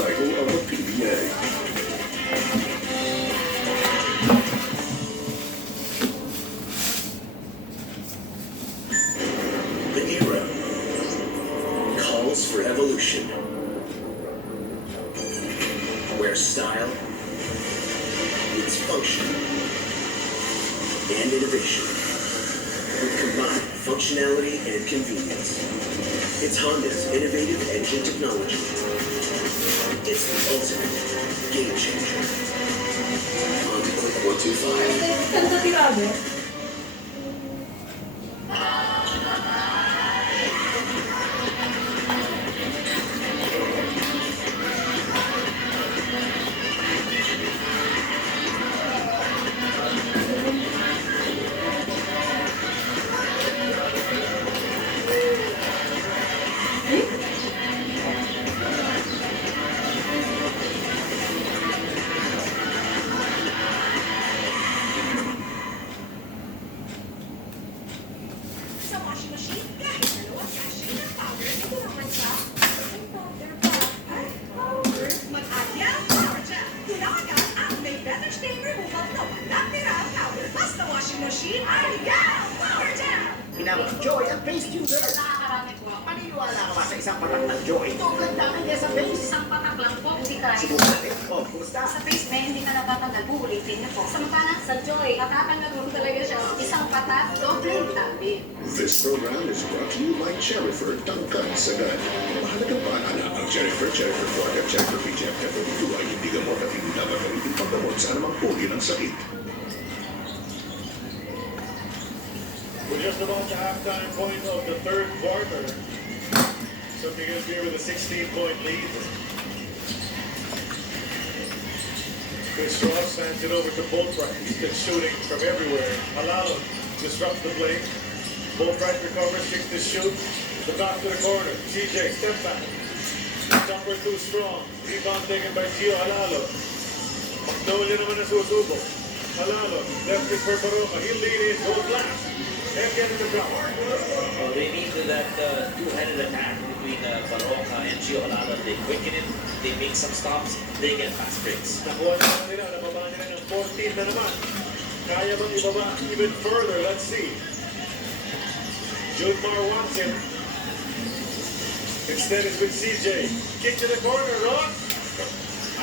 title of the PBA. The era calls for evolution, where style meets function and innovation with combined functionality and convenience. It's Honda's innovative engine technology. It's the ultimate game changer. Honda Click 125. Sa washing machine, kahit dalawang sachet ng powder, ito naman siya. May powder pa. Ay, powder. Mag-agya, power gel. Kailangan ang may better stain removal na walang tira ang powder. Basta washing machine, agya, power gel. Hinamang Joy ang face tuber. Nakakarami po. Paniniwala ka ba sa isang patak ng Joy? Sobrang dami niya sa face. Isang patak lang po, hindi tayo. Subukan natin. Oh, kumusta? Sa face na hindi na natatanggal, uulitin niyo po. Samantala sa Joy, matatanggal mo talaga siya. Isang patak, doble tabi. This program is brought to you by Cherryford Tangkad Sagad. Mahalagang paalala, ang Cherryford 4 at Cherryford PGF FW2 ay hindi gamot at hindi dapat gamitin paggamot sa anumang uri ng sakit. We're just about the halftime point of the third quarter. So Miguel here with a 16-point lead. Chris Ross hands it over to Boatwright. He's been shooting from everywhere. Halalo disrupts the play. Boatwright recovers, kicks the shoot. The back to the corner. CJ, step back. Jumper too strong. Rebound taken by Gio Halalo. Magnolia naman na susubo. Halalo, left it for Baroka. He'll lead in, go blast. And get in the ground. Well, they need that two-headed attack between Baroka and Gio Halalo. They quicken it, they make some stops, they get fast breaks. Nakuha naman nila, nababa nila ng 14 na naman. Kaya bang ibaba even further? Let's see. Junmar wants it. Instead it's with CJ. Kick to the corner, Rock.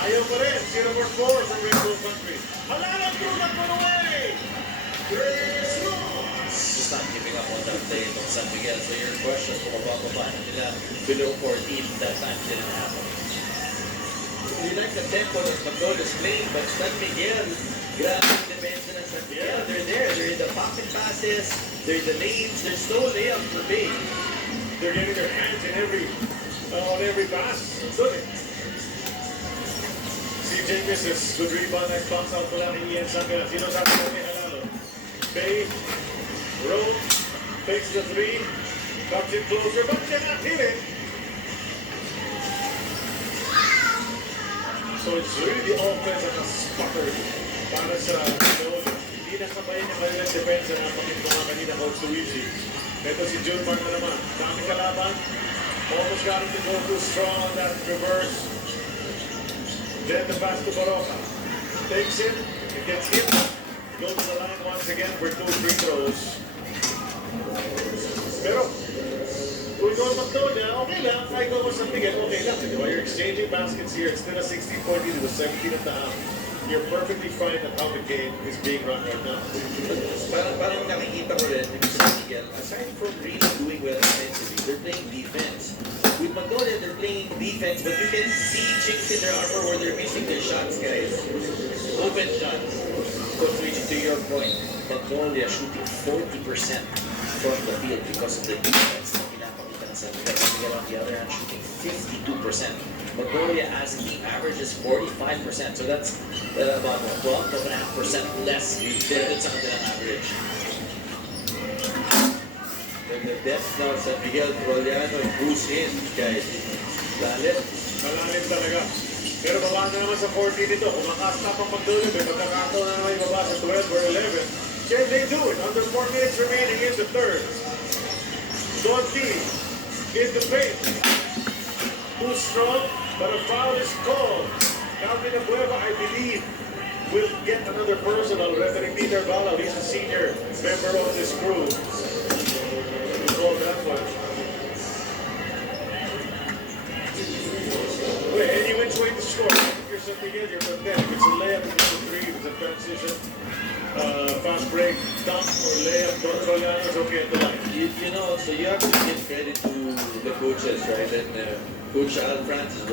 Ayaw pa rin. 0 for 4 from Red Bull Country. Halalo threw that one away. Chris Ross. Just not giving up on that play from San Miguel. So your question kung mabababa na nila below 14, that time didn't happen. You like the tempo that Magnolia's playing, but San Miguel, grabe yung depensa ng San Miguel. They're there. They're in the pocket passes. They're in the lanes. There's no layup for big. They're getting their hands in on every pass. Good. CJ misses. Good rebound. Nice bounce out pala kay Ian Sangha. Sino sa akin kay Halalo? Bay. Roll. Takes the three. Comes in closer. But cannot hit it. So it's really the offense that has sputtered para sa Manila. Hindi nasabayan yung kanilang depensa na pakinggan kanina Coach Luigi. Ito si Junmar na naman. Dami kalaban. Almost got him to go too strong on that reverse. Then the pass to Baroka. Takes it. It gets hit. Goes to the line once again for 2 free throws. Pero, kung ikaw Magnolia, okay lang. Kahit ikaw San Miguel, okay lang. Di ba? You're exchanging baskets here. It's still a 16-point lead with 17 at the half. You're perfectly fine at how the game is being run right now. Parang nakikita ko rin with San Miguel, aside from really doing well offensively, they're playing defense. With Magnolia, they're playing defense, but you can see chinks in their armor where they're missing their shots, guys. Open shots. Coach Luigi, to your point, Magnolia shooting 40% from the field because of the defense na pinapakita ng San Miguel. San Miguel on the other hand shooting 52%. Magnolia as a team averages 45%, so that's about 12.5% less than sa kanilang average. And the depth now, San Miguel, Troliano, Bruce in, guys. Lalit. Malalim talaga. Pero baba na naman sa 14 ito. Kung makastop ang Magnolia, may magkakataon na naman ibaba sa 12 or 11. Can they do it? Under 4 minutes remaining in the third. Don T in the paint. too strong, but a foul is called. Calvin Abueva, I believe, will get another personal. Referee Peter Bala, he's a senior member of this crew. He called that one. Well, any which way to score. If you're something in, you're from there. If it's a layup, if it's a three, if it's a transition, fast break, dunk, or layup, Don Roliano's okay at the line. You know, so you have to give credit to the coaches, right? And Coach Al Francis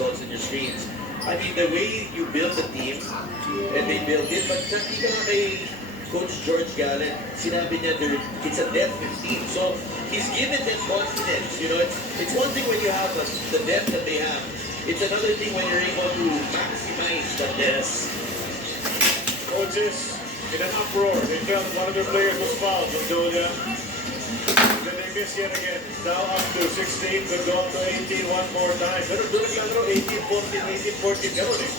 also in your screens. I mean, the way you build the team, and they build it, but sabi ko nga kay Coach George Gallen, sinabi niya it's a depth of team. So, he's given them confidence. You know, it's one thing when you have the depth that they have. It's another thing when you're able to maximize the depth. Coaches in an uproar. They felt one of their players was fouled, Mondolia. Then they miss yet again. Now up to 16, could go up to 18 one more time. Pero doon naglalaro 18-14, 18-14, gano'n eh.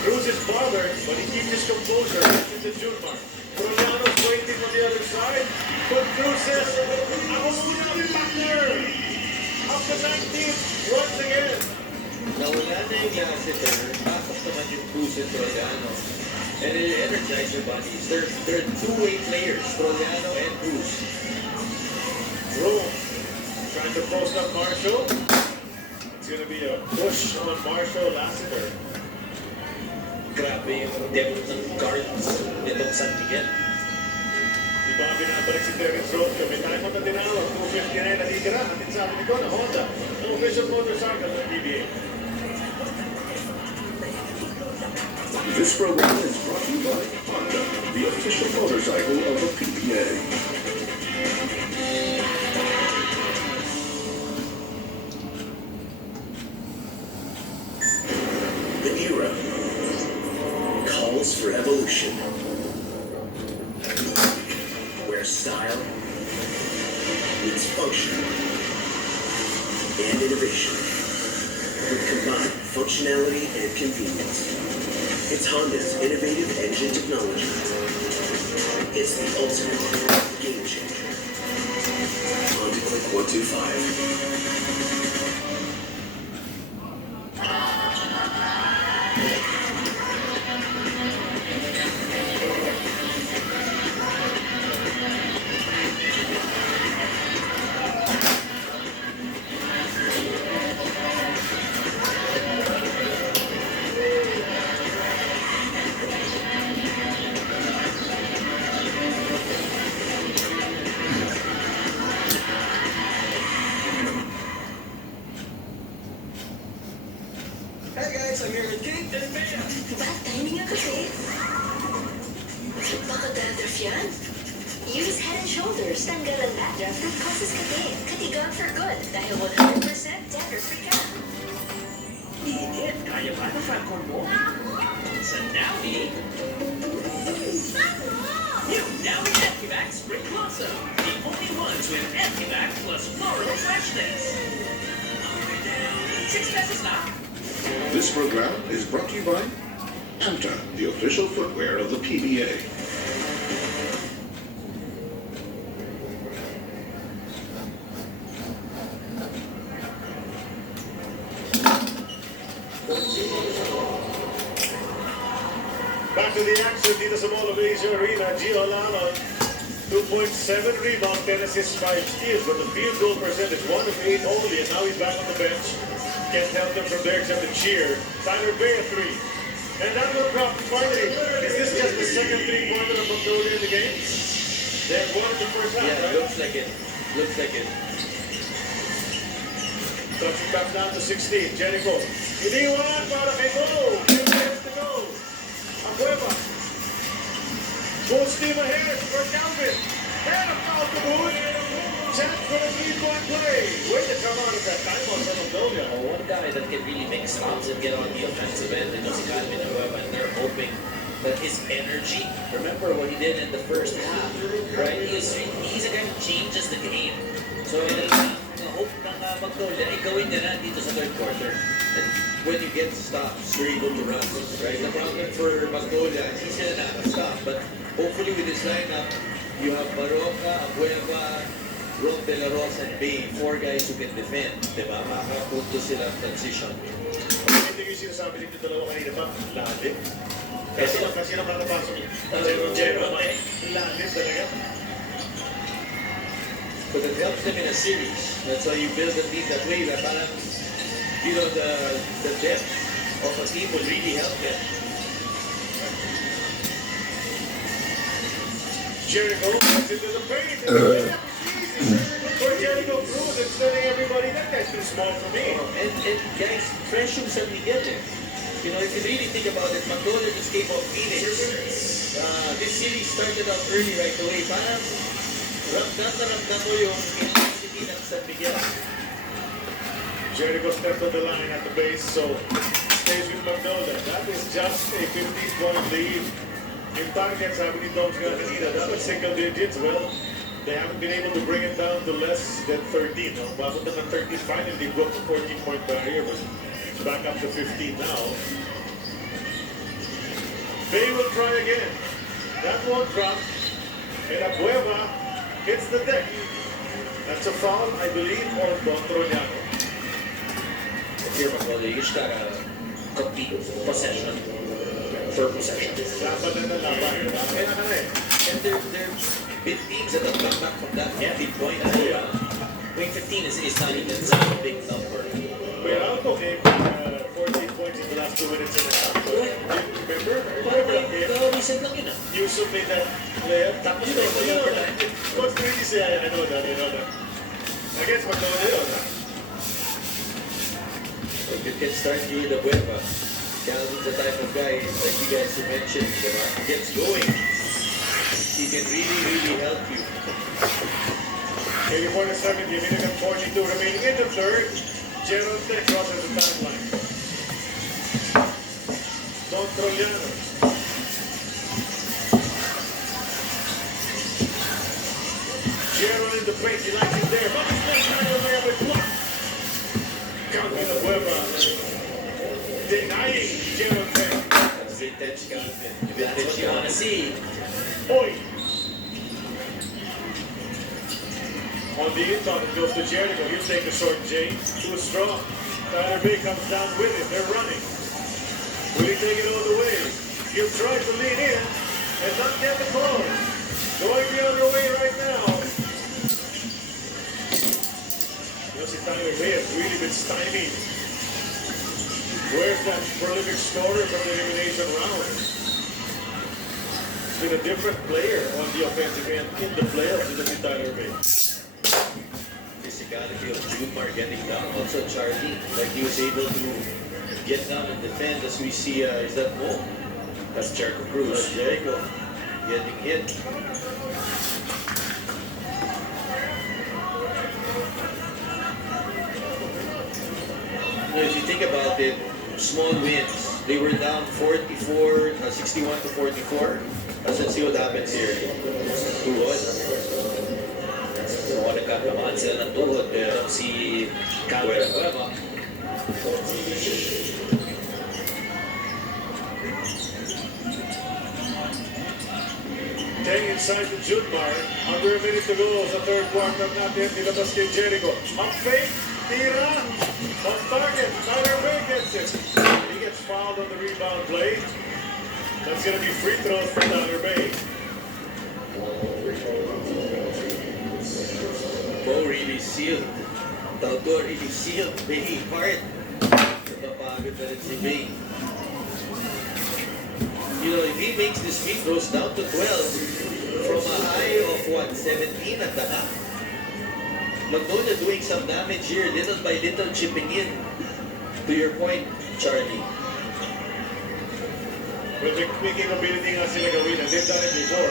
Cruz is bothered, but he keeps his composure. It's the June mark. Roliano's waiting on the other side. But Cruz says, ako muna ang partner. Up to 19, once again. Nawala na yung Lassiter, bakit naman yung Cruz and Roliano. And it energized their bodies. They're two-way players, Roliano and Cruz. Rome trying to post up Marshall. It's going to be a push on Marshall Lassiter. Grabe yung depth ng guards nitong San Miguel. Di ba binabalik si Terence Road? May time na tinawag. 259 na litira. Natin sabi nito na Honda. Ang official motorcycle ng PBA. This program is brought to you by Honda, the official motorcycle of the PBA. The era calls for evolution, where style meets function and innovation with combined functionality and convenience. It's Honda's innovative engine technology. It's the ultimate game changer. Honda Click 125. Hey guys, I'm here with Kate and Bea. Bakit timing nga kasi? Baka dandruff yan? Use Head and Shoulders. Tanggal ang dandruff that causes kape. Katigang for good. Dahil 100% dandruff-free ka. Init, kaya ba ng Falcon mo? Sa Navi, new Navi Activac Spring Blossom. The only ones with Activac plus floral freshness. 6 pesos na. This program is brought to you by Anta, the official footwear of the PBA. Back to the action dito sa Mall of Asia Arena. Gio Alala, 2.7 rebound, 10 assists, 5 steals, but the field goal percentage 1 of 8 only, and now he's back on the bench. Can't help them from there except to cheer. Tyler Bay, a 3. And that will drop finally. Is this just the second three-pointer of Mongolia in the game? They have won in the first half, Yeah, right? looks like it. Looks like it. Touching back down to 16. Jericho. Iniwan para kay Go. 2 minutes to go. Abueva. Full steam ahead for Calvin. And a foul to boot. Chance for a three-point play. Way to come out of that time on Mongolia. One guy that can really make stops and get on the offensive end is Calvin Abueva, and they're hoping that his energy, remember what he did in the first half, right? He's a guy who changes the game. So, hope ng Magnolia, gawin nila dito sa third quarter. And when you get stops, you're able to run, right? The problem for Magnolia, he's gonna stop, but hopefully with his lineup, you have Baroka, Abueva, Rob De La Rosa and Bay, 4 guys who can defend. Diba? Makapunto sila transition. Hindi ko yung sinasabi dito dalawa kanina pa, lalim. Kasi lang kakapasok niya. Rogero, lalim talaga. But it helps them in a series. That's why you build a team that way. That parang, you know, the depth of a team will really help them. Jericho gets into the paint. For Jericho Cruz, it's telling everybody that guy's too small for me. And guys, fresh yung San Miguel eh. You know, if you really think about it, Magnolia just came off Phoenix. This series started out early right away. Parang ramdam mo yung intensity ng San Miguel. Jericho stepped on the line at the base, so stays with Magnolia. That is just a 15-point lead. Yung target, sabi ni Tom's nga kanina, dapat single digits. Well, they haven't been able to bring it down to less than 13. No? Papunta ng 13 finally, they broke the 14-point barrier, but it's back up to 15 now. Bay will try again. That won't drop. And Abueva hits the deck. That's a foul, I believe, on Don Troñano. Here, Magnolia, you just gotta compete possession for possession. Laban na laban. Kaya na eh. And they're big teams that have come back from that 15-point. Yeah. I mean, 15 is not even such a big number. Well, Alco came 14 points in the last 2 minutes and a half. Remember? Recent lang yun ah. Yusuf made that layup. Tapos you know that. What's crazy say, I know that. Against Magnolia, If you can start here the Bueva, Calvin's the type of guy, like you guys mentioned, he gets going. He can really help you. 84-7, giving it 42 remaining in the third. Gerald Tech crosses the timeline. Don Troñano. Gerald in the paint, he likes it there. But he's not trying to lay up a block. Calvin Abueva denying Gerald Tech. That's vintage Calvin. Vintage you wanna see. Oy! On the in-top, it goes to Jericho. He'll take a short J. Too strong. Tyler Bay comes down with it. They're running. Will he take it all the way? He'll try to lean in and not get the call. Going the other way right now. You see, Tyler Bay has really been stymied. Where's that prolific scorer from the elimination round? He's been a different player on the offensive end in the playoffs than the Tyler Bay. Physicality of Jumar getting down. Also Charlie, like he was able to get down and defend as we see, is that Mo? That's Jericho Cruz. That's Jericho getting hit. If you think about it, small wins. They were down 61 to 44. Let's see what happens here. Who was? So, nagkakamaan sila ng tuhod. Pero si Calvin Abueva. Staying inside the June bar. Under a minute to go sa third quarter natin. Nilabas kay Jericho. Up fake. Tira. On target. Tyler Bay gets it. He gets fouled on the rebound play. That's going to be free throws for Tyler Bay. Bo really sealed. Tautor really sealed Bay hard. Napapagod na rin si Bay. You know, if he makes this free throws down to 12 from a high of what, 17 at the half. Magnolia doing some damage here, little by little chipping in. To your point, Charlie. But the making ability nga sila gawin. And they've done it before.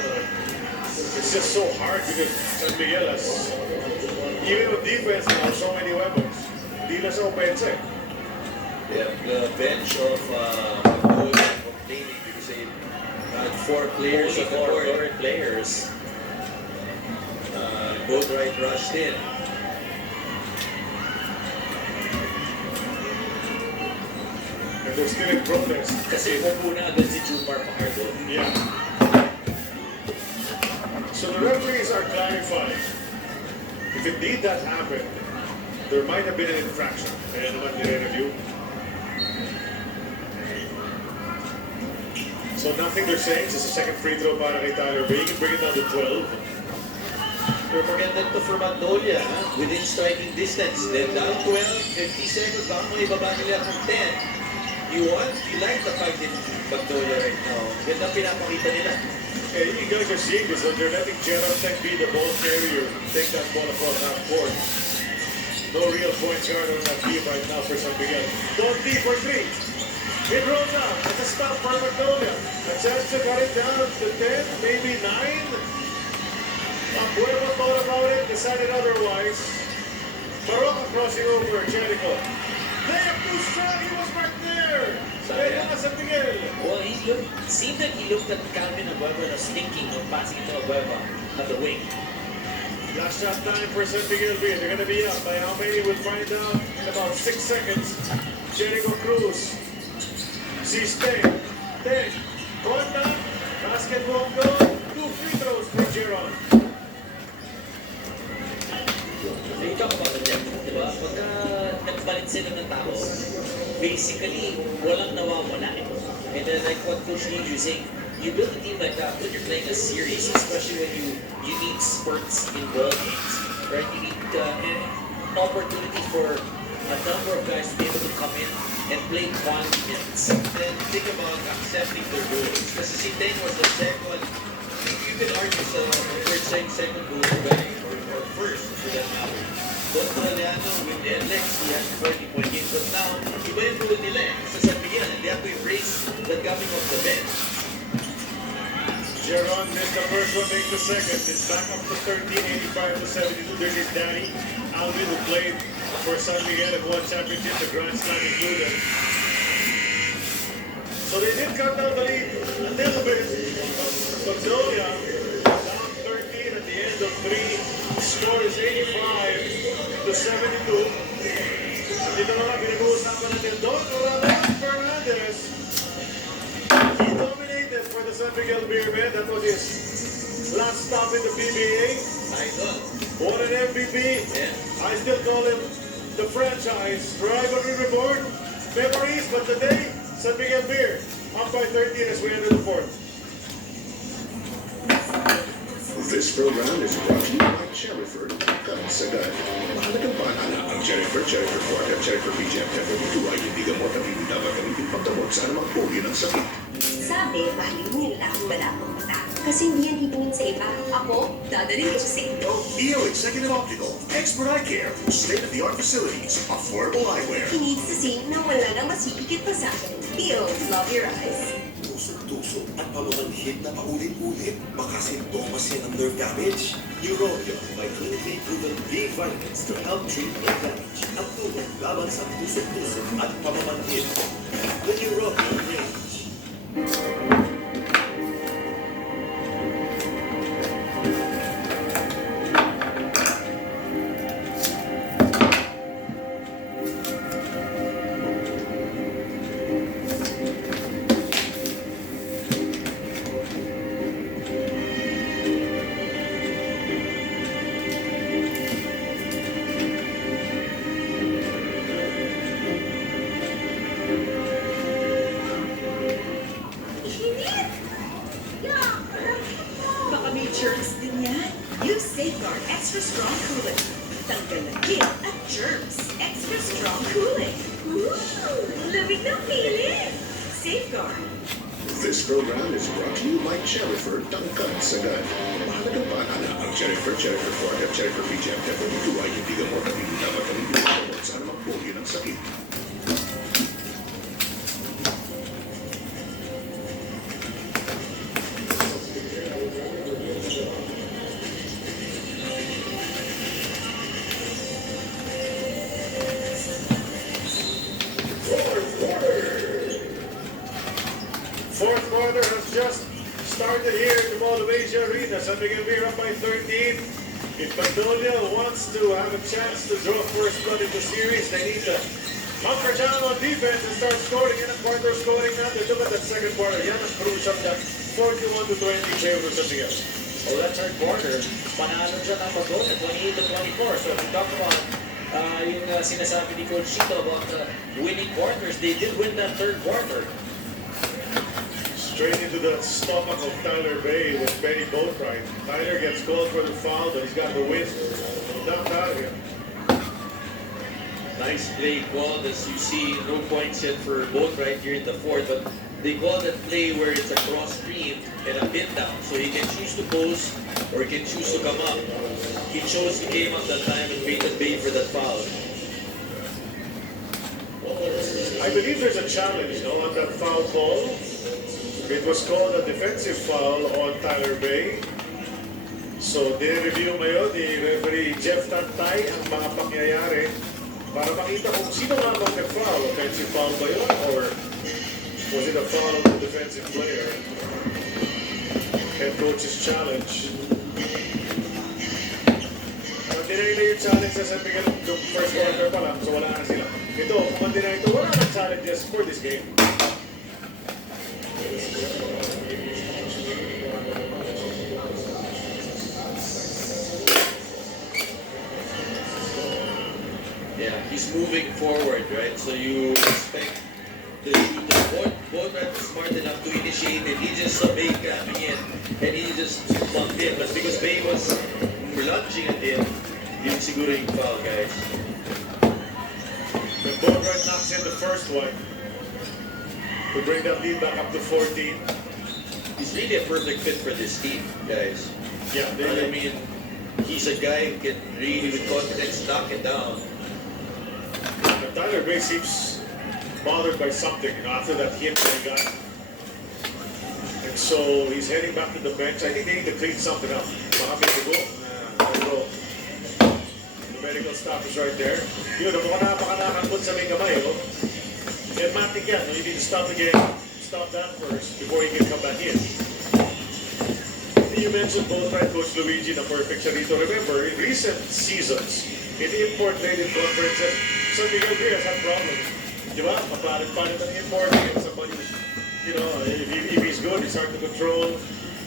It's just so hard because San Miguel has, even with defense, now so many weapons. Di na sa offense eh. Yeah, the bench of Magnolia complaining because they had 4 players on the court. 4 players. Both right rushed in. And they're still in protest. Kasi muna agad si Jumar Fajardo. Yeah. So the referees are clarifying if indeed that happened, there might have been an infraction. Kaya naman nire-review. So nothing they're saying. It's a second free throw para kay Tyler Bay. You can bring it down to 12. Don't forget that to for Magnolia, within striking distance. Then down 12, 50 seconds, baka mo ibaba nila ng 10. You like the fight in Magnolia right now. Ganda pinapakita nila. Hey, you guys are seeing this. They're letting Gerald Tech be the ball carrier. Take that ball across half court. No real point guard on that team right now for San Miguel. Don't be for 3. It rolls out. It's a stop for Magnolia. A chance to cut it down to 10, maybe 9. Abuelo thought about it, decided otherwise. Baroka crossing over, Jericho. Layup too strong, he was right there. Sayang na San Miguel. Well, seemed like he looked at Calvin Abueva was thinking of passing to Abueva at the wing. Last shot time for San Miguel B. They're going to be up by how many? We'll find out in about 6 seconds. Jericho Cruz. Sees 10. 10. Conta. Basket won't go. 2 free throws for Jeron. You talk about the depth, di ba? Pagka nagpalit sila ng tao, basically, walang nawawala eh. And then like what Coach Lee is saying, you build a team like that when you're playing a series, especially when you need spurts in ball games, right? You need an opportunity for a number of guys to be able to come in and play quality minutes. Then think about accepting their rules. Kasi si Ten was the second, you could argue sa second rule guy or first for that matter. Don Mariano with the Lex, he has 40-point games. But now, iba yung rule nila eh. Sa San Miguel, they have to embrace the coming of the bench. Jeron missed the first one, makes the second. It's back up to 13, 85-72. There's his daddy, Alvin, who played for San Miguel and won championship, the Grand Slam included. So they did cut down the lead a little bit. Magnolia down 13 at the end of 3. Score is 85-72. Dito na lang, pinag-uusapan natin doon. Ramon Fernandez. He dominated for the San Miguel Beermen. That was his last stop in the PBA. Idol. What an MVP. Yeah. I still call him the franchise rivalry reborn. Memories, but today, San Miguel Beer up by 13 as we enter the fourth. This program is brought to you by Cherryford Kansagad. Mahalagang paalala ang Cherryford 4 at Cherryford BGF FW2 ay hindi gamot at hindi dapat gamitin pagdamot sa anumang uri ng sakit. Sabi, mahalin mo yung wala akong mata. Kasi hindi yan titingin sa iba. Ako, dadaling ko sa ito. EO Executive Optical, expert eye care, state-of-the-art facilities, affordable eyewear. He needs to see na wala nang masikikit pa sa akin. Ew, love your eyes. Tusok-tusok at pamamanhid na paulit-ulit. Baka sintomas yan ng nerve damage. Neurobion may clinically proven B vitamins to help treat nerve damage at tulong laban sa tusok-tusok at pamamanhid. The Neurobion range. Init! Yuck! Baka may germs din yan. Use Safeguard Extra Strong Cooling. Tanggal ng kit at germs. Extra Strong Cooling. Ooh! Lamig ng feeling! Safeguard. This program is brought to you by Cherryford Kansagad. Mahalagang paalala ang Cherryford 4 at Cherryford BGF FW2 ay hindi gamot at hindi dapat gamitin pagdamot sa anumang uri ng sakit. Fourth quarter has just started here at the Mall of Asia Arena. San Miguel Beer up by 13. If Magnolia wants to have a chance to draw first blood in the series, they need to hunker down on defense and start scoring. And a quarter scoring now. They look at that second quarter. Yan ang crucial that 41-20 favor San Miguel. Oh, that third quarter, panalo siya ng Pagoda, 28-24. So if we talk about yung sinasabi ni Coach Chito about winning quarters, they did win that third quarter. Straight into the stomach of Tyler Bay with Benny Boatwright. Tyler gets called for the foul, but he's got the win. Knocked out of him. Nice play called, as you see, no points yet for both right here in the fourth, but they call that play where it's a cross screen and a pin down, so he can choose to post or he can choose to come up. He chose to came up that time and waited Bay for that foul. I believe there's a challenge on that foul call. It was called a defensive foul on Tyler Bay. So, dinireview ngayon ni referee Jeff Tantay ang mga pangyayari para makita kung sino nga mag-foul. Offensive foul ba yun? Or was it a foul on the defensive player? Head coach's challenge. Dinay na yung challenge sa San Miguel yung first quarter pa lang, so wala na sila. Ito, kung dinay ito, wala na challenges for this game. Yeah, he's moving forward, right? So you expect the shooter. Boatwright was smart enough to initiate it. He just saw Bay coming in, and he just bumped in. But because Bay was lunging at him, yun siguro yung foul, guys. When Boatwright knocks in the first one, to bring that lead back up to 14. He's really a perfect fit for this team, guys. Yeah, I mean, he's a guy who can really, with confidence, knock it down. Tyler Bay seems bothered by something after that hit that he got. And so he's heading back to the bench. I think they need to clean something up. Baka may dugo. The medical staff is right there. Yun, mukhang napakanakangkot sa may kamay, oh. Matic yan. You need to stop the game. Stop that first before he can come back in. You mentioned both right, Coach Luigi, na perfect siya rito. Remember, in recent seasons, in the import-rated conferences, San Miguel Bay has had problems. Di ba? Papalit-palit ang importing and somebody, if he's good, it's hard to control.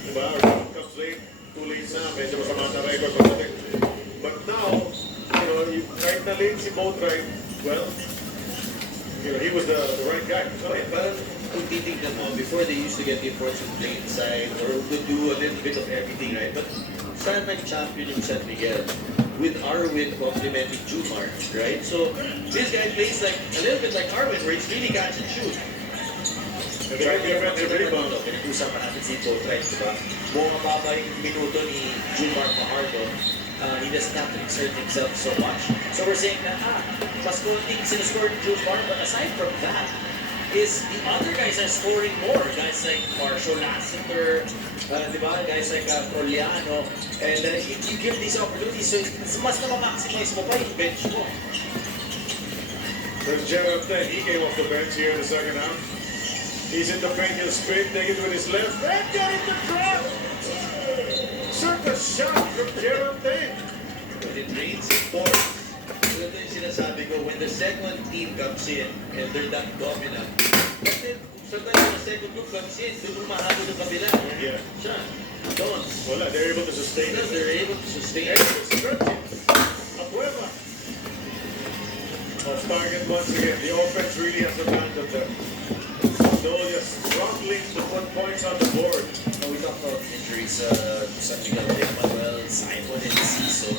Di ba? Or if it comes late, too late na, medyo masama na record pagdating. But now, kahit na late si Boatwright, well, he was the right guy. Okay, parang kung titignan mo, before they used to get the imports from play inside or would do a little bit of everything, right? But saan nag-champion yung San Miguel? With Arwin complementing Jumar, right? So this guy plays like a little bit like Arwin, where he's really catch and shoot. Try defensive rebound. Pinag-usapan natin si Boatwright, di ba? Buong mababa yung minuto ni Jumar Fajardo. He doesn't have to exert himself so much. So we're saying na, mas konting sinascore ni Jumar, but aside from that, is the other guys are scoring more. Guys like Marshall Lassiter, di ba? Guys like Coliano. And you give these opportunities, so mas na ma-maximize mo pa yung bench mo. There's Gerald Teng. He came off the bench here in the second half. He's in the paint, he'll straight, take it with his left. And get it to drop! Circus shot from Gerald Teng. But it rains, it pours. Ito yung sinasabi ko, when the second team comes in and they're that dominant, but then, sometimes when the second group comes in, doon mo mahabol ng kabila. Yeah. Siya, don't. Well, they're able to sustain Because it. they're able to sustain And it. stretching. Abueva. Off target once again. The offense really has abandoned them. So just struggling to put points on the board. Now we talk about injuries, San Miguel, Manuel, Simon, and Ciso.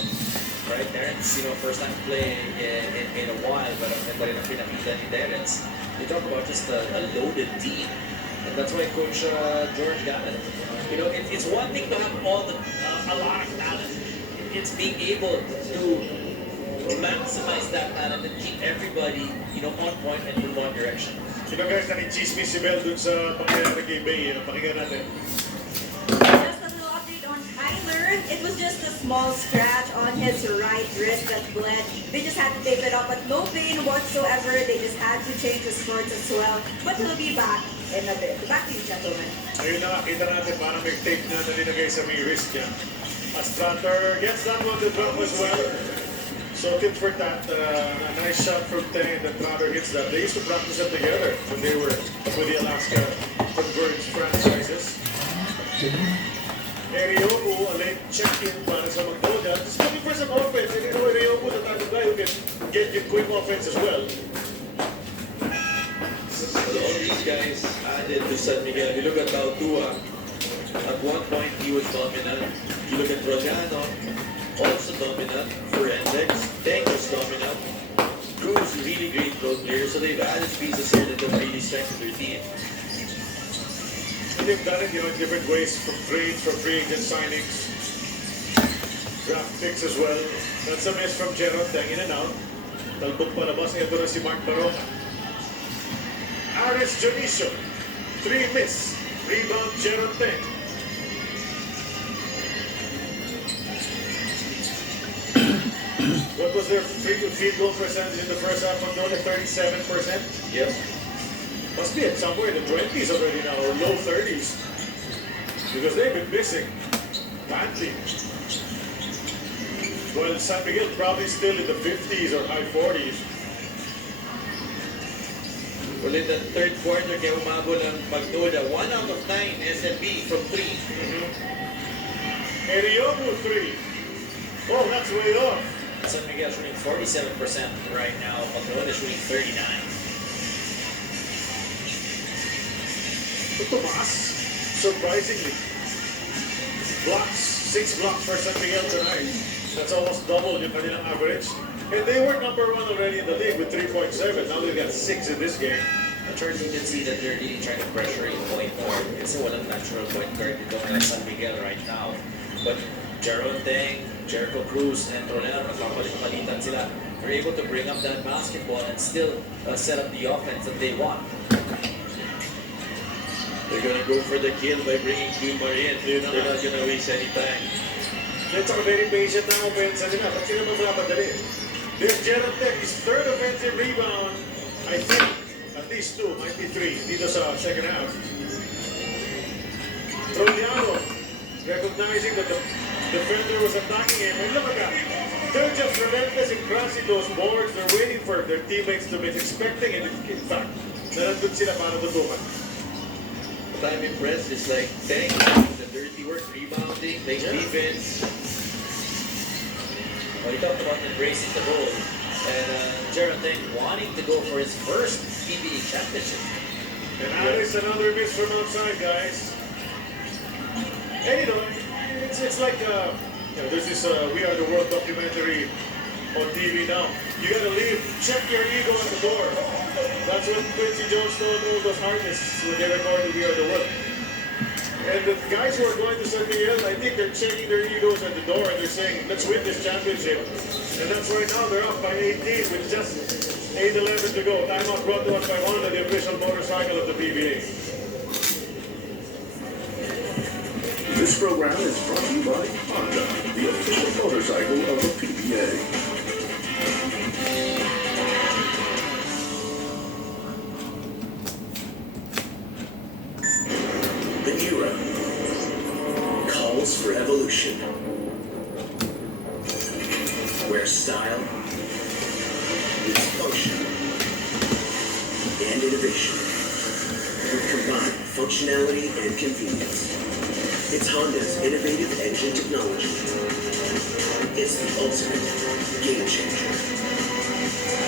Right, Terrence, first time play in a while, but ang ganda rin ang pinakita ni Terrence. We talk about just a loaded team. And that's why Coach George got it. It's one thing to have a lot of talent. It's being able to maximize that talent and keep everybody, on point and in one direction. Guys, nani-chismis si Bell dun sa pangyayari kay Bay. Pakinggan natin. Just a little update on Tyler. It was just a small scratch on his right wrist that bled. They just had to tape it up, but no pain whatsoever. They just had to change his shorts as well. But he'll be back in a bit. Back to you, gentlemen. Ayun na, kita natin parang may tape na nalinagay sa may wrist niya. Astratter gets that one to drop as well. So tit for tat, a nice shot from Teng that Trotter hits that. They used to practice them together when they were with the Alaska Converge franchises. Eriobu, a late check-in para sa Magnolia. Just looking for some offense. And you know, Eriobu is the type of guy who can get you quick offense as well. All these guys added to San Miguel. You look at Altua. At one point, he was dominant. You look at Rogano, also dominant. Forensics, Tank was dominant. Cruz, really great role player. So they've added pieces here that have really strengthened their team. And they've done it, you know, in different ways, from trades, from free agent signings, draft picks as well. That's a miss from Gerald Tang, in and out. Talbog palabas, ito na si Mark Baroka. Aris Jonicio, 3 miss. Rebound, Gerald Tang. What was their field goal percentage in the first half of Magnolia? 37%? Yes. Must be at somewhere in the 20s already now, or low 30s. Because they've been missing badly. While San Miguel probably still in the 50s or high 40s. Well, in the third quarter, kaya umabol ang Magnolia. 1 out of 9 SMB from 3. Eriobu 3. Oh, that's way off. San Miguel shooting 47% right now. Magnolia shooting 39. But Tomas, surprisingly, blocks, 6 blocks for San Miguel tonight. That's almost double yung kanilang average. And they were number 1 already in the league with 3.7. Now they've got 6 in this game. At first, you can see that they're really trying to pressure a point guard. Kasi walang natural point guard dito kaya San Miguel right now. But Gerald Tang, Jericho Cruz, and Tronel, nagpapalit-palitan sila. They're able to bring up that basketball and still set up the offense that they want. They're gonna go for the kill by bringing Kumar in. They're not gonna waste any time. That's a very patient na offense nila. Ba't sila magpapadali? There's Gerald Tang, his 3rd offensive rebound. I think at least 2, might be 3, dito sa second half. Rodiano, recognizing that the defender was attacking him. And look at that. They're just relentless in crossing those boards. They're waiting for their teammates to miss, expecting it. In fact, nandun sila para tutukan. What I'm impressed is like Tank, the dirty work, rebounding, playing defense. Well, he talked about embracing the role. And Gerald Tang wanting to go for his first PBA championship. And Aris, another miss from outside, guys. And you know, it's like, you know, there's this We Are the World documentary on TV now. You gotta leave, check your ego at the door. That's what Quincy Jones told all those artists when they recorded We Are the World. And the guys who are going to San Miguel, I think they're checking their egos at the door and they're saying, let's win this championship. And that's right now, they're up by 18 with just 8:11 to go. Timeout brought to us by Honda, the official motorcycle of the PBA. This program is brought to you by Honda, the official motorcycle of the PBA. The era calls for evolution, where style meets function and innovation would combine functionality and convenience. It's Honda's innovative engine technology. It's the ultimate game changer.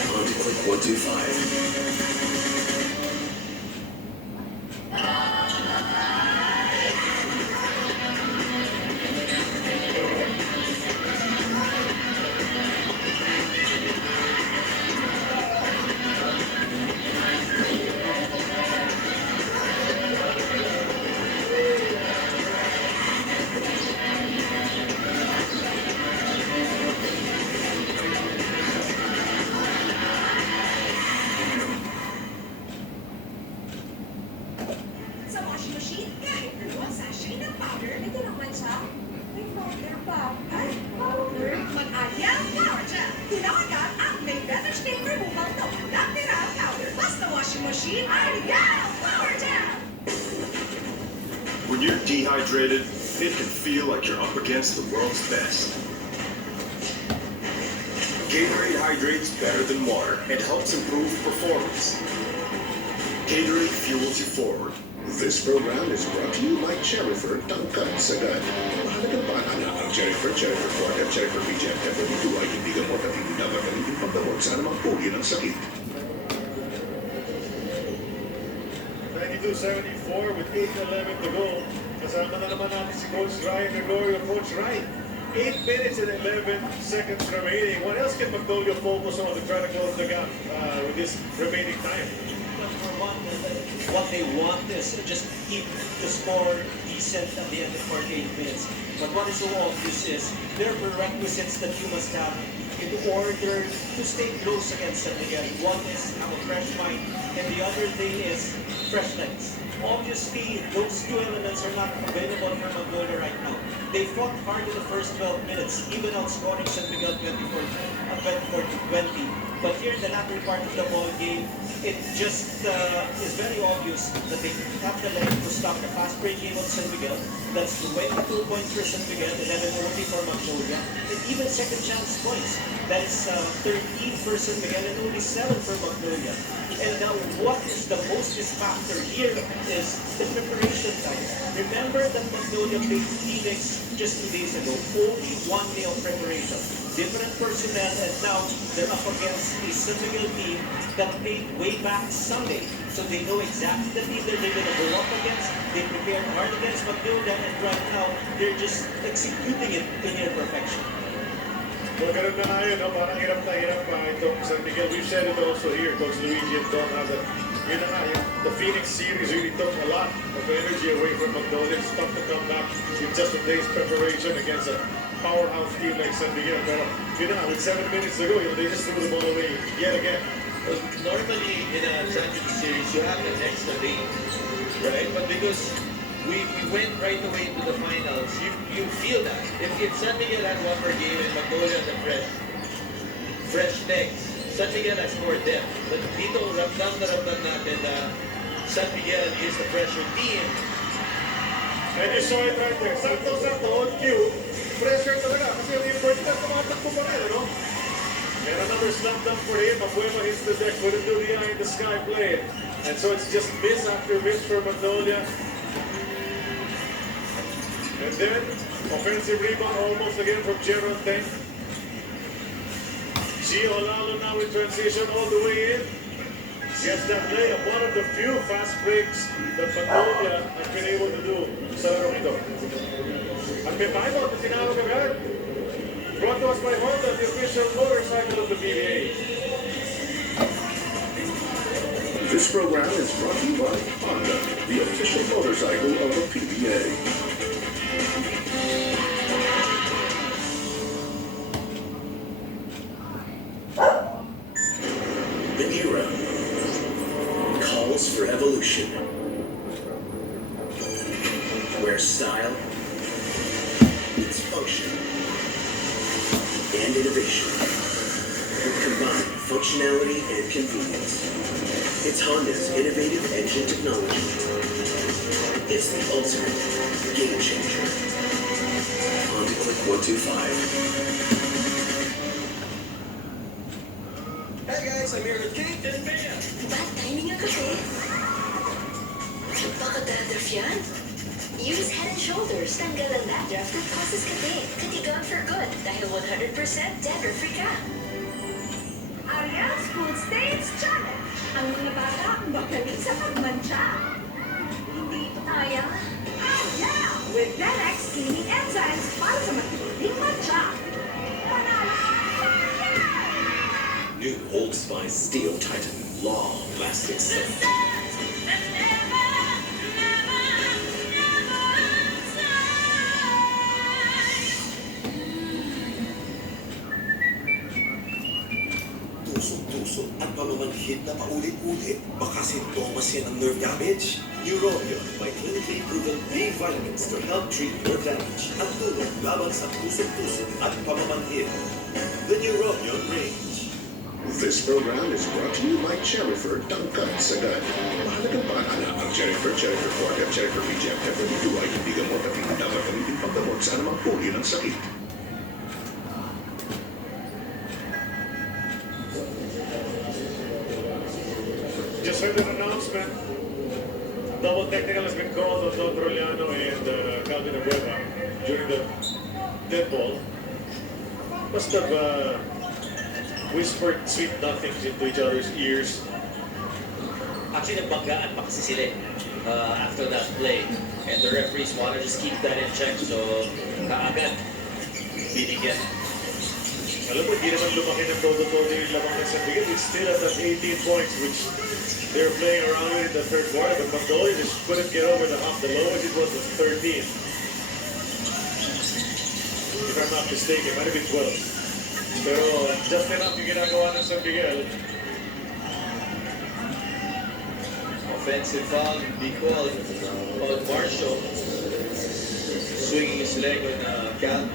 Honda Click 125. Sa washing machine, kahit dalawang sachet ng powder, ito naman siya. May powder pa. Ay, powder. Mag-alya Power Gel. Tinawagan ang may better stain removal na walang tira powder. Basta washing machine, Alya Power Gel. When you're dehydrated, it can feel like you're up against the world's best. Gatorade hydrates better than water and helps improve performance. Gatorade fuels you forward. This program is brought to you by Cherryford Tangkad Sagad. Mahalagang paalala ang Cherryford, Cherryford Forte at Cherryford BGF FMB2 ay hindi gamot at hindi dapat gamitin pagdamot sa anumang uri ng sakit. 92-74 with 8:11 to go. Kasama na naman natin si Coach Ryan Gregorio. Coach Ryan, 8 minutes and 11 seconds remaining. What else can Magnolia focus on to try to close the gap with this remaining time? For one, what they want is just keep the score decent at the end of 48 minutes. But what is so obvious is there are prerequisites that you must have in order to stay close against San Miguel. One is have a fresh mind, and the other thing is fresh legs. Obviously, those two elements are not available for Magnolia right now. They fought hard in the first 12 minutes, even outscoring San Miguel 24-20. But here in the latter part of the ball game, it just is very obvious that they have the leg to stop the fast break game of San Miguel. That's 22 points for San Miguel, 11 only for Magnolia. And even second chance points. That is 13 for San Miguel and only 7 for Magnolia. And now what is the mostest factor here is the preparation time. Remember that Magnolia played Phoenix just 2 days ago. Only 1 day of preparation. Different personnel, and now they're up against a San Miguel team that played way back Sunday. So they know exactly the team that they're going to go up against. They prepared hard against Magnolia, and right now they're just executing it to near perfection. Well, ganun na nga yun, no? Parang hirap na hirap pa itong San Miguel. We've said it also here, Coach Luigi and Don, that yun na nga, the Phoenix series really took a lot of energy away from Magnolia. It's tough to come back with just a day's preparation against a powerhouse team like San Miguel. Pero yun na nga, with 7 minutes to go, they just threw the ball away yet again. Well, normally in a championship series, you have an extra day, right? But because we went right away to the finals, you feel that. If San Miguel had one per game and Magnolia had the fresh legs, San Miguel has more depth. But dito, ramdam natin na San Miguel is the fresher team. And you saw it right there. Sakto-sakto on cue. Pressure talaga. Kasi yung Ferdinand tumatakbo pa rin, no? And another slam dunk for him. Abuelo hits the deck with a do the eye in the sky play. And so it's just miss after miss for Magnolia. And then, offensive rebound almost again from Jeron Ten. Gio Olalo now in transition all the way in. Gets that layup, one of the few fast breaks that Magnolia has been able to do sa laro ito. At may timeout na tinawag agad. Brought to us by Honda, the official motorcycle of the PBA. This program is brought to you by Honda, the official motorcycle of the PBA. The era calls for evolution, where style meets function and innovation combine functionality and convenience. It's Honda's innovative engine technology. It's the ultimate game changer. Honda Click 125. Hey guys, I'm here with Kate and Bea. Bad timing ang kape. Baka dandruff yan. Use Head & Shoulders. Tanggal ang dandruff that causes kape. Katigang for good dahil 100% dandruff-free ka. Ariel's Food Stains Challenge. Ang mga bata ang magaling sa pagmantsa. Hindi ito kaya. Yeah! With Denex cleaning enzymes para sa matinding mantsa. Panalo! New Old Spice Steel Titan. Long-lasting scent. Tusok-tusok at pamamanhid na paulit-ulit. Baka sintomas yan ang nerve damage. Neurobion by clinically proven B vitamins to help treat nerve damage at tulong laban sa tusok-tusok at pamamanhid. The Neurobion range. This program is brought to you by Cherryford Tangkad Sagad. Mahalagang paalala ang Cherryford, Cherryford Forte at Cherryford BGF FMB2 ay hindi gamot at hindi dapat gamitin pagdamot sa anumang uri ng sakit. Just heard an announcement. Double technical has been called on Don Troliano and Calvin Abueva during the dead ball. Must have whispered sweet nothings into each other's ears. Actually, nagbanggaan pa kasi sila after that play. And the referees want to just keep that in check. So, kaagad, binigyan. Alam mo, hindi naman lumaki ng todo-todo yung lamang ng San Miguel. It's still at that 18 points, which they're playing around with in the third quarter. But Magnolia just couldn't get over the hump. The lowest it was 13. If I'm not mistaken, might have been 12. Pero just enough yung ginagawa ng San Miguel. Offensive foul be called on Marshall. Swinging his leg on Cal.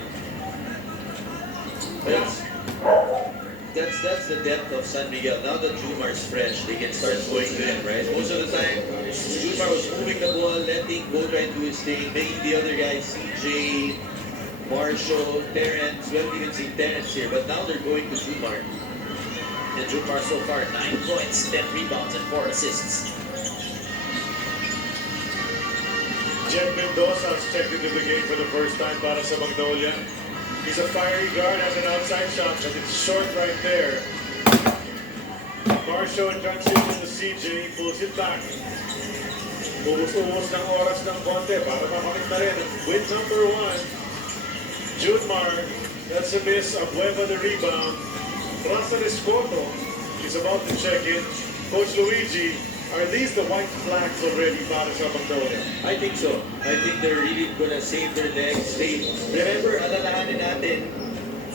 That's the depth of San Miguel. Now that Jumar's fresh, they can start going to him, right? Most of the time, Jumar was moving the ball, letting go try to do his thing, making the other guys, CJ, Marshall, Terrence. We haven't even seen Terrence here, but now they're going to Jumar. And Jumar so far, 9 points, 10 rebounds, and 4 assists. Jen Mendoza has checked into the game for the first time para sa Magnolia. He's a fiery guard, has an outside shot, but it's short right there. Marshall in transition to CJ, pulls it back. Ubus-ubus ng oras ng konti para makamit na rin. Win number 1. Junmar, that's a miss. Abueva the rebound. Raza Escoto is about to check in. Coach Luigi, are these the white flags already para sa Magnolia? I think so. I think they're really gonna save their legs. Remember, alalahanin natin,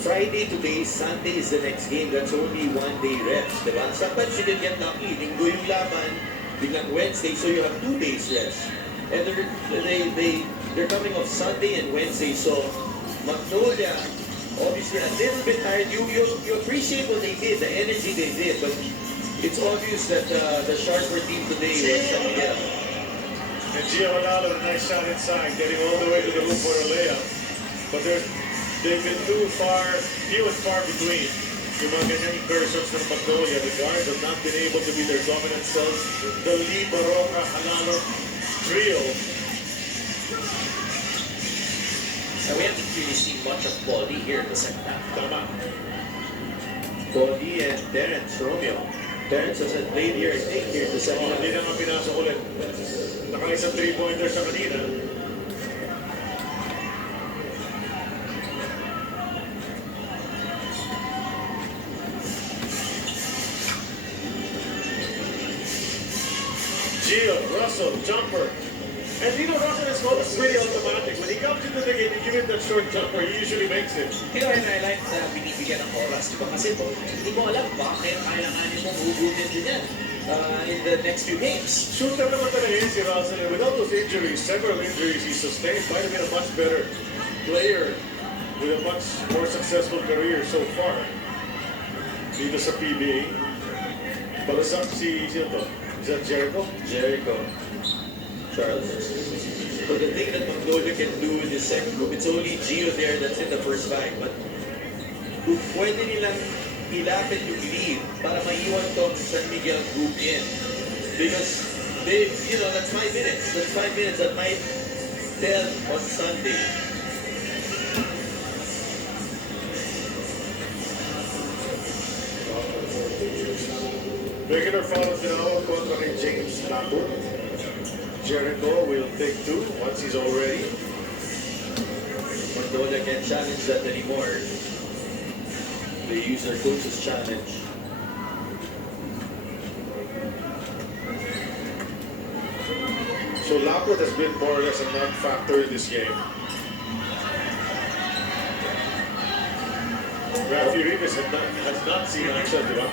Friday today, Sunday is the next game. That's only 1 day rest, diba? Sometimes you can get lucky. Linggo yung laban, biglang Wednesday, so you have 2 days rest. And they're coming off Sunday and Wednesday, so Magnolia, obviously a little bit tired. You appreciate what they did, the energy they did, but it's obvious that the sharper team today was San Miguel. And Gio Alalo, a nice shot inside, getting all the way to the hoop for a layup. But they've been few and far between. Yung mga ganyang incursions ng Magnolia, the guards have not been able to be their dominant selves. The Lee, Baroka, Alalo trio. And we haven't really seen much of Paulie here in the second half. Tama. Cody and Terrence Romeo. Terrence hasn't played here, I think, here in the second half. Hindi naman pinasok ulit. Nakaisang 3-pointer sa kanina. Gio, Russell, jumper. And you know, Russell is almost pretty automatic. When he comes into the game, you give him that short jumper, he usually makes it. You know, and I like na binibigyan ng oras, di ba? Kasi hindi mo alam, baka kailanganin mong hugutin din yan in the next few games. Shooter naman talaga yun si Russell. And with all those injuries, several injuries he sustained, might have been a much better player with a much more successful career so far. Dito sa PBA. Balasak sino to? Is that Jericho? Jericho. Charles. But the thing that Magnolia can do in this second group, it's only Gio there that's in the first 5. But kung pwede nilang ilapit yung lead para maiwan tong San Miguel group in. Because they, that's 5 minutes. That's 5 minutes that might tell on Sunday. Regular foul now kontra kay James Lapo. Jericho will take 2 once he's all ready. Magnolia can't challenge that anymore. They use their coach's challenge. So Lapo has been more or less a non-factor in this game. Rafi Rivas has not seen action, di ba?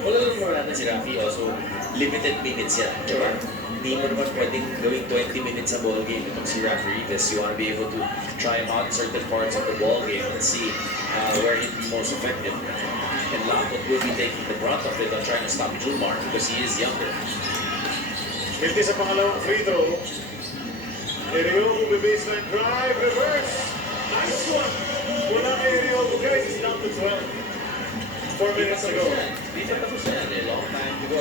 Wala naman natin si Rafi also, limited minutes yan. Diba? Hindi mo naman pwedeng gawing 20 minutes sa ball game. Itong si Rafi Rivas, you want to be able to try him out in certain parts of the ball game and see where he'd be most effective. And Lapot will be taking the brunt of it on trying to stop Julmar because he is younger. Milti sa pangalawang free throw. Eriobu, baseline drive, reverse. Nice one. Wala kay Eriobu, guys. It's down to 12. 4 minutes ago. Di pa tapos yan, a long time to go.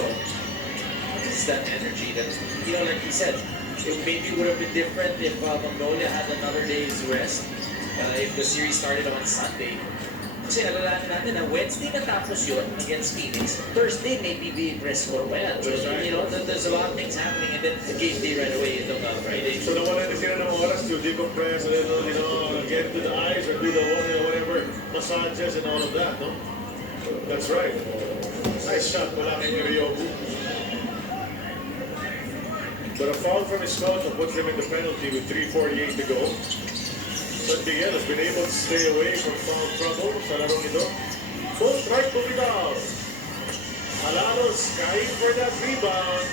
brings that energy that, like you said, it maybe would have been different if Magnolia had another day's rest, if the series started on Sunday. Kasi alalahanin natin na Wednesday natapos yun against Phoenix. Thursday, maybe be rest for well. That's right. There's a lot of things happening and then the game day right away itong Friday. So nawalan na sila ng oras to decompress a little, get to the eyes or do the whatever massages and all of that, no? That's right. Nice shot mula kay Ryobu. But a foul from his coach puts them in the penalty with 3:48 to go. San Miguel has been able to stay away from foul trouble sa larong ito. Full strike to Vidal. Alanos skying for that rebound.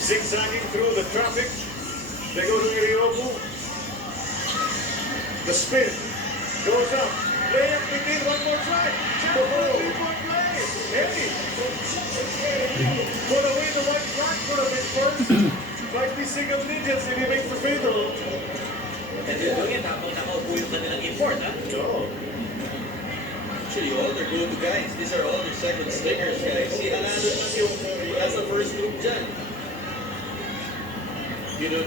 Zigzagging through the traffic. They go to Ryobu. The spin goes up. Lay up begin, one more try. Three-point play. Hey. Put away the right track, could have been first. Might be single digits if he makes the free throw. And they're doing it habang nakaupo yung kanilang import, ha? No. Actually, all their go-to guys, these are all their second stringers, guys. Si Alano lang yung nasa first group dyan.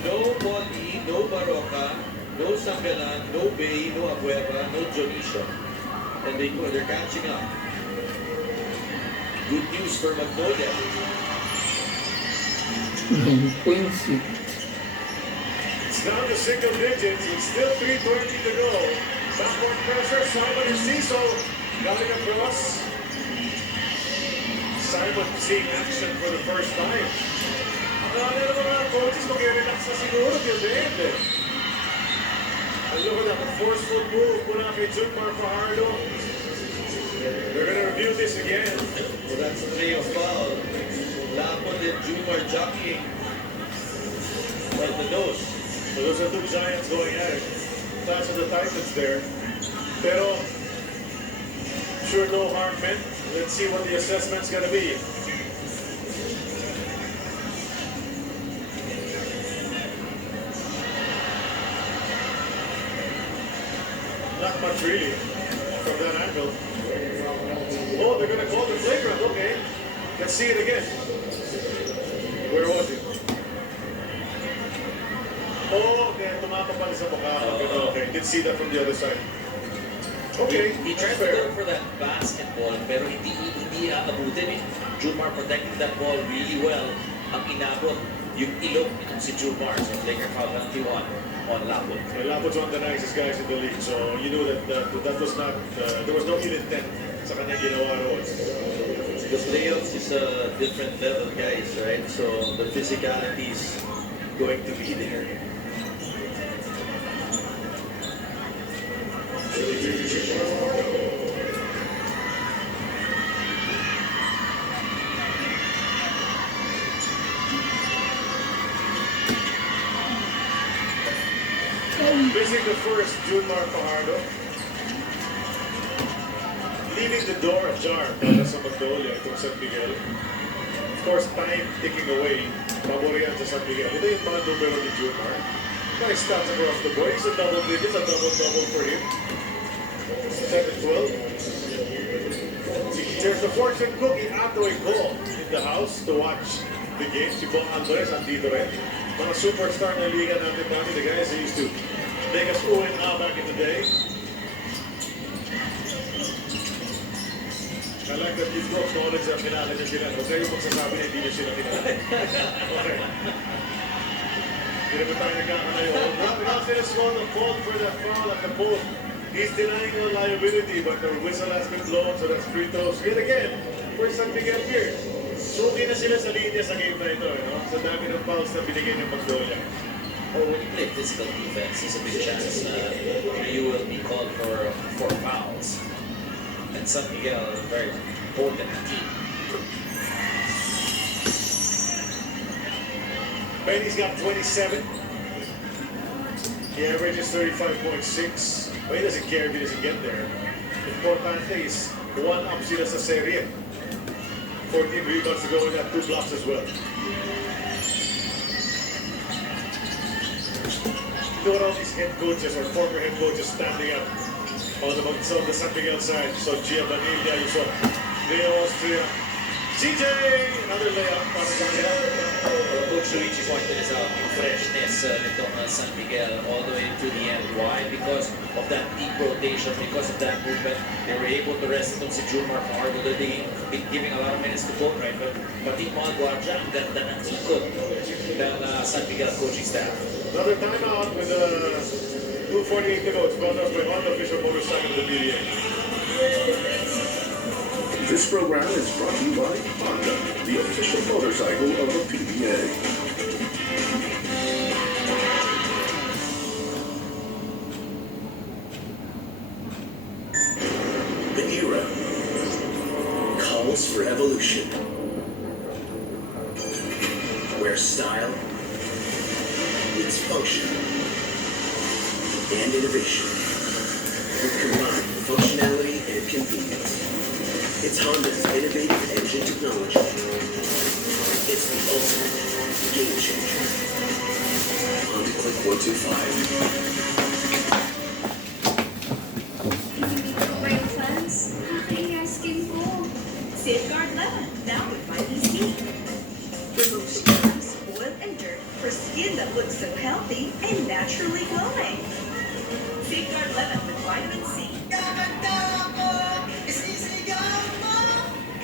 No Paul E, no Baroka, no Sangalan, no Bay, no Abueva, no Dionisio. And they're catching up. Good news for Magnolia. Quincy. It's down to single digits. It's still 3:20 to go. Backcourt pressure. Simon and Ciso going across. Simon seeing action for the first time. Ano naman mga coaches, mag-relax na siguro till the end. And look at that, a forceful move mula kay Junmar Fajardo. They're going to review this again. So that's a trio foul. Lapon and Jumar jockeying. Right the nose. So those are two giants going at it. Clash of the Titans there. Pero, sure no harm meant. Let's see what the assessment's gonna be. Not much really from that angle. Oh, they're gonna call the flagrant. Okay. Let's see it again. Where was it? Oh, okay. Tumapa pala sa mukha. Okay. Didn't see that from the other side. Okay. He tried to go for that basketball, pero hindi aabutin eh. Jumar protected that ball really well. Ang inabot, yung ilog itong si Jumar. So, Laker foul penalty on Lapon. Lapod's one of the nicest guys in the league, so you knew that that was not, there was no ill intent sa kanyang ginawa roon. The playoffs is a different level, guys, right? So the physicality is going to be there. Missing the first, Junmar Fajardo. Leaving the door ajar para sa Magnolia itong San Miguel. Of course, time ticking away. Paborian sa San Miguel. Ito yung mga numero ni Junmar. Nice stats across the board. It's a double digits, a double-double for him. 7-12. There's the fortune cookie Atoy Go in the house to watch the game. Si Bong Alvarez andito rin. Mga superstar na liga natin dati, the guys who used to make us ooh and ah back in the day. I like that you folks knowledge na kilala niya sila. Huwag kayo magsasabi na hindi niyo sila kilala. Okay. Hindi naman tayo nagkakalayo. Not sila score the fault for that foul at the post. He's denying the liability, but the whistle has been blown, so that's free throws. Yet again, for San Miguel here. Suki na sila sa linya sa game na ito, sa dami ng fouls na binigay ng Magnolia. Oh, when you play physical defense, there's a big chance you will be called for fouls. And San Miguel is a very potent team. Benny's got 27. He averages 35.6. But he doesn't care if he doesn't get there. Importante is one up sila sa serye. 14 rebounds to go with that, 2 blocks as well. Look at all these head coaches or former head coaches standing up on the San Miguel side. So Gia Vanilla, you saw Leo Austria, CJ, another layup para sa kanya. Coach Luigi pointed this out, yung freshness nitong San Miguel all the way to the end. Why? Because of that deep rotation, because of that movement. They were able to rest itong si Jumar Fargo, although they've been giving a lot of minutes to Boatwright. But pati mga Guardia, ang ganda ng ikot ng San Miguel coaching staff. Another timeout with 2:48 to go. It's brought up by Honda Official Motorcycle of the PBA. This program is brought to you by Honda, the official motorcycle of the PBA. The era calls for evolution, where style meets function and innovation with combined functionality and convenience. It's Honda's innovative engine technology. It's the ultimate game changer. Honda Click 125. Hindi ko ba yung fans? Nakakaya skin ko. Safeguard Lemon, now with vitamin C. Removes germs, oil, and dirt for skin that looks so healthy and naturally glowing. Safeguard Lemon with vitamin C.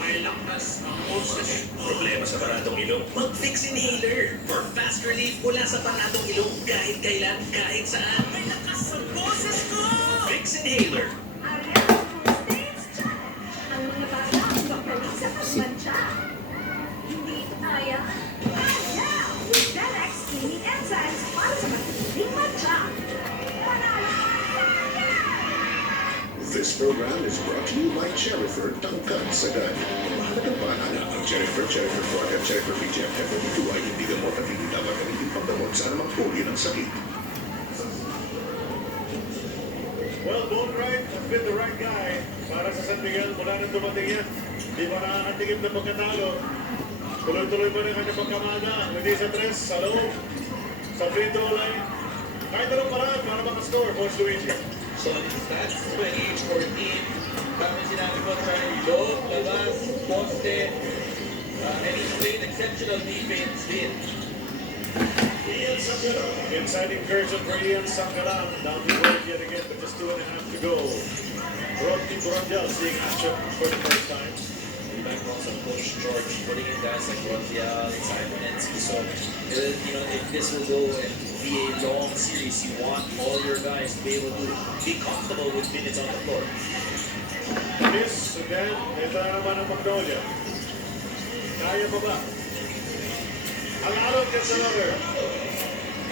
May lakas ang boses. Problema sa paradong ilong? Mag-Fix Inhaler for fast relief mula sa paradong ilong kahit kailan, kahit saan. May lakas ang boses ko! Fix Inhaler. Ariel States Challenge. Ang mga bata ang magaling sa pagmantsa. Hindi ito kaya. Now, with Denex cleaning enzymes para sa matinding mantsa. Panalo! This program is brought to you by Cherryford Tangkad Sagad. Mahalagang banana ang Cherryford, Cherryford Forte at Cherryford BGF FMP2 ay hindi gamot at hindi dapat gamitin pagdamot sa anumang uri ng sakit. Well, Boatwright has been the right guy para sa San Miguel mula nang dumating yan. Di ba nakakatigim na pagkatalo? Tuloy-tuloy pa rin kanya pagkamada. Hindi sa tres, sa loob, sa free throw line. Kahit anong paraan para makascore, Coach Luigi. So, stats 28-14. Kami sinabi ko sa loob, labas, poste, and he's played exceptional defense din. Ian Sangala. Inside incursion for Ian Sangala. Down the road yet again, but just 2.5 to go. Rodney Brondel seeing action for the first time. Back also Coach George putting in guys like Rondial, Simon, and Ciso. You know, if this will go and be a long series, you want all your guys to be able to be comfortable with minutes on the floor. Miss, and then, ito na naman ang Magnolia. Kaya pa ba? Alalo gets another.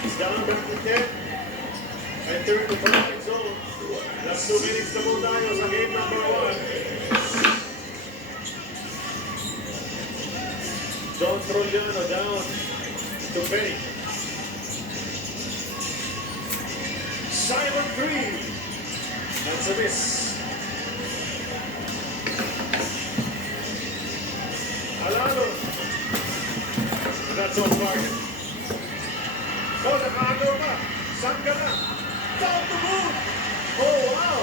He's down back to 10. Entering the perfect zone. Last 2 minutes na po tayo sa game number 1. John Trojano down to Penny. Simon 3. That's a miss. Alano. That's on target. Oh, nakagawa pa. Sangala. Down the moon. Oh, wow.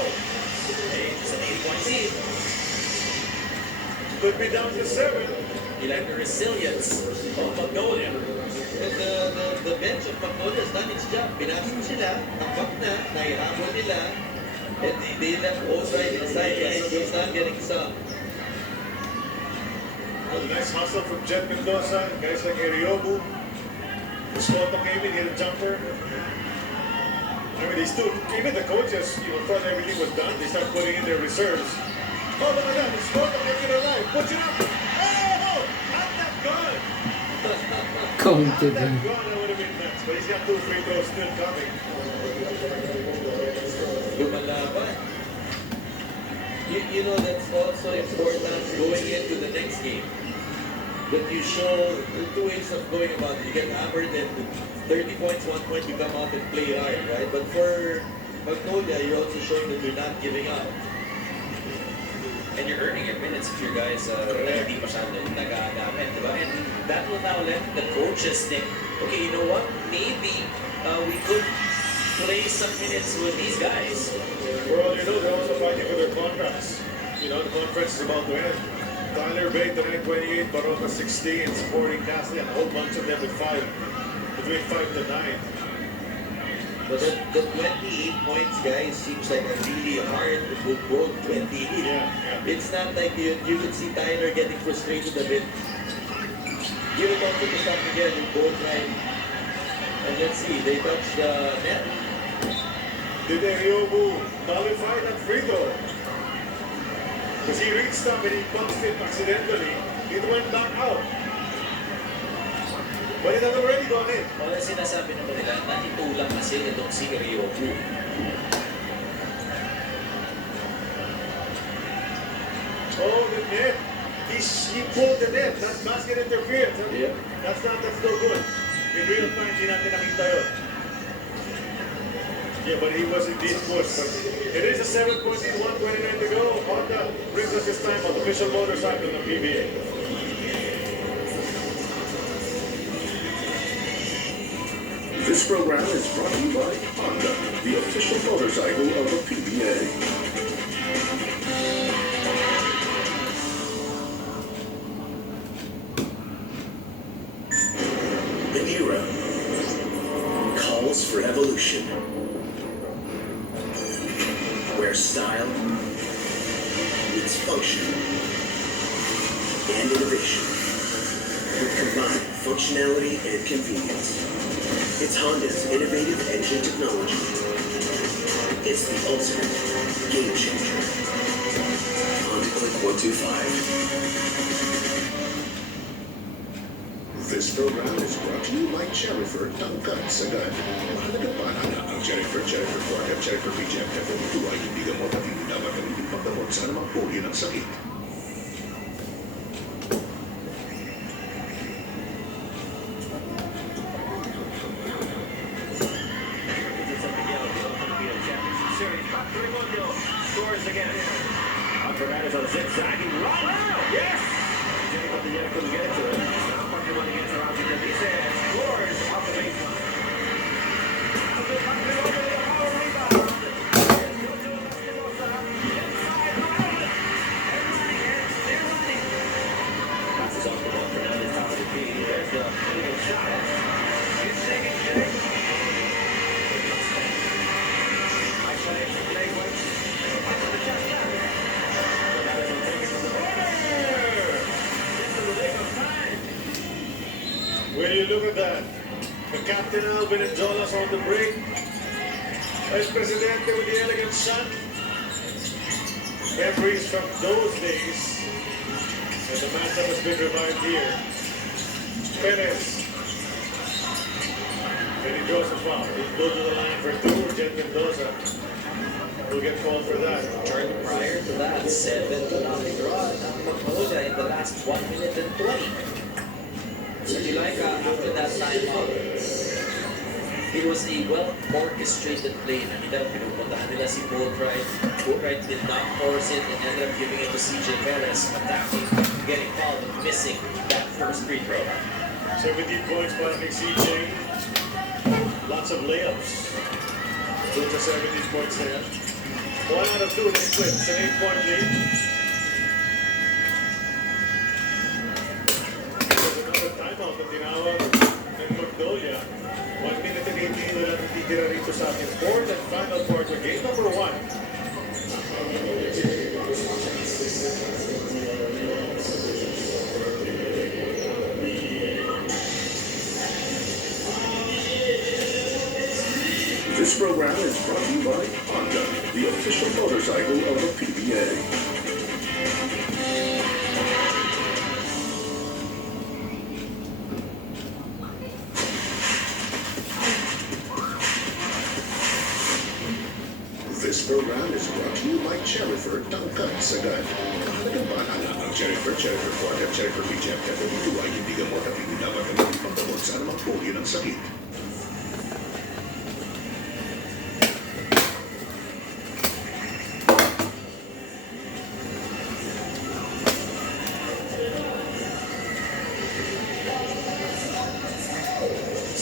Hey, it's an 8-point lead. Could be down to 7. You like the resilience of Magnolia. The bench of Magnolia has done its job. Pinasok sila, takpak na, naihabol nila, and they left Boatwright inside and he's not getting some. Well, nice hustle from Jet Mendoza. Guys like Eriobu. Escoto came in, hit a jumper. I mean, they still, even the coaches, thought everything was done. They start putting in their reserves. Oh, look at that. Escoto making it alive. Puts it up. Oh, not that gun. Counted. That would have been nuts. But he's got 2 free throws still coming. Lumalaban. You know, that's also important going into the next game. That you show the 2 ways of going about it. You get hammered and 30 points, 1 point, you come out and play hard, right? But for Magnolia, you're also showing that you're not giving up. And you're earning your minutes if your guys hindi masyadong nagagamit, diba? And that will now let the coaches think, okay, you know what? Maybe we could play some minutes with these guys. For all you know, they're also fighting for their contracts. The conference is about to end. Tyler Bate, the 928, Baroka 16, Sporting Cassidy, and a whole bunch of them with 5, between 5 to 9. But the 28 points, guys, seems like a really hard to put both 28. Yeah. It's not like you could see Tyler getting frustrated a bit. Give it also to San Miguel with both right. And let's see, they touch the net. Did Eriobu nullify that free throw? Because he reached up and he bumped it accidentally. It went back out. But it had already gone in. Wala sinasabi naman nila na itulang kasi itong si Ryoku. Oh, the net. He pulled the net. That's basket interference. Yeah. That's no good. In real time, hindi natin nakita yun. Yeah, but he wasn't being pushed. But it is a 7-point lead, 1:29 to go. Honda brings us this time on the official motorcycle of PBA. This program is brought to you by Honda, the official motorcycle of the PBA. The era calls for evolution, where style meets function and innovation with combined functionality and convenience. It's Honda's innovative engine technology. It's the ultimate game changer. Honda Click 125. This program is brought to you by Cherryford Tangkad Sagad. Mahalagang paalala ang Cherryford 4 at Cherryford BGM FMU ay hindi gamot at hindi dapat gamitin paggamot sa anumang uri ng sakit. Scores again. Alvarez on zigzagging run. Yes! Jimmy Cotillera couldn't get it to him. Now Pokemon against around because he says scores off the baseline. Passes off the ball for another top of the key. There's the illegal shot. Good second check. When you look at that, the captain Alvin and Jolas on the break. El Presidente with the elegant shot. Memories from those days. And the matchup has been revived here. Perez. And he draws a foul. He'll go to the line for two. Jet Mendoza will get called for that. Prior to that, 7-0 draw ng Magnolia in the last 1 minute and 20. So Julayca, after that timeout, it was a well-orchestrated play na nila. Pinupuntahan nila si Boatwright. Boatwright did not force it and ended up giving it to CJ Perez, attacking, getting fouled, and missing that first free throw. 17 points para kay CJ. Lots of layups. With the 17 points there. 1 out of 2, they split. It's an 8-point lead. There's another timeout na tinawag ng Magnolia. 1 minute and 18 wala nang titira rito sa ating fourth and final quarter. Game number 1. This program is brought to you by Honda, the official motorcycle of the PBA. This program is brought to you by Cherryford Tangkad Sagad. Mahalagang paalala ang Cherryford 4 at Cherryford BGM FMU ay hindi gamot at hindi dapat gamitin paggamot sa anumang uri ng sakit.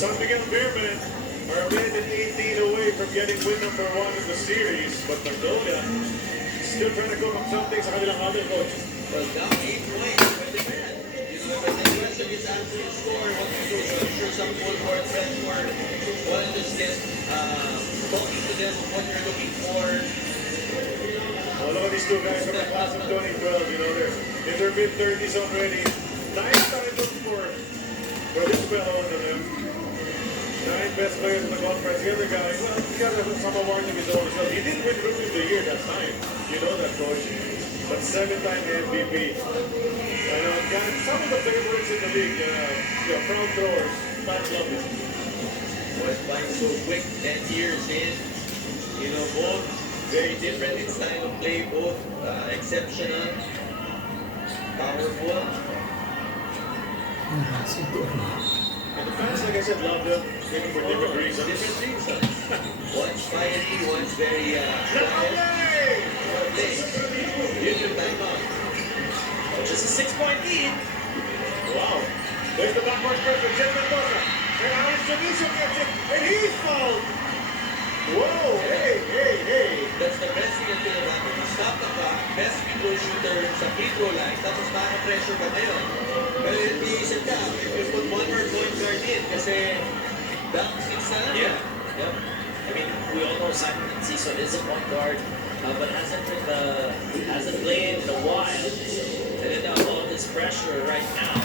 San Miguel Bearmen are a minute and 18 away from getting win number 1 in the series, but Magnolia still trying to cook up something sa kanilang other coach. Well, down 8 points. is actually score what to do. So I'm sure some full court fans were wanting to just talking to them of what they're looking for. Well, look at these two guys from the class of 2012, you know, they're in their mid-30s already. 9 titles for this fellow under them. 9 best players in the conference. The other guy, well, he got some award of his own as well. He didn't win Rookie of the Year that time. You know that, coach. But 7-time MVP. And some of the favorites in the league, crown throwers, fans love him. Was by so quick, 10 years in. You know, both very different in style of play, both exceptional, powerful. And the fans, like I said, love them, maybe for different reasons. Different reasons. One's fiery, one's very quiet. Union back on. Just a 6-point lead. Wow. There's the backboard pressure, Jen Mendoza. And Alex Janicio gets it, and he's fouled. Whoa, hey. That's the best thing until the back. You stop the clock, best free throw shooter sa free throw line, tapos naka-pressure ka ngayon. Pero iisip ka, if you put one more point guard in, kasi back 6 na lang. Yeah. Yep. I mean, we all know Simon Enciso is a point guard, but hasn't played in a while. And then all this pressure right now.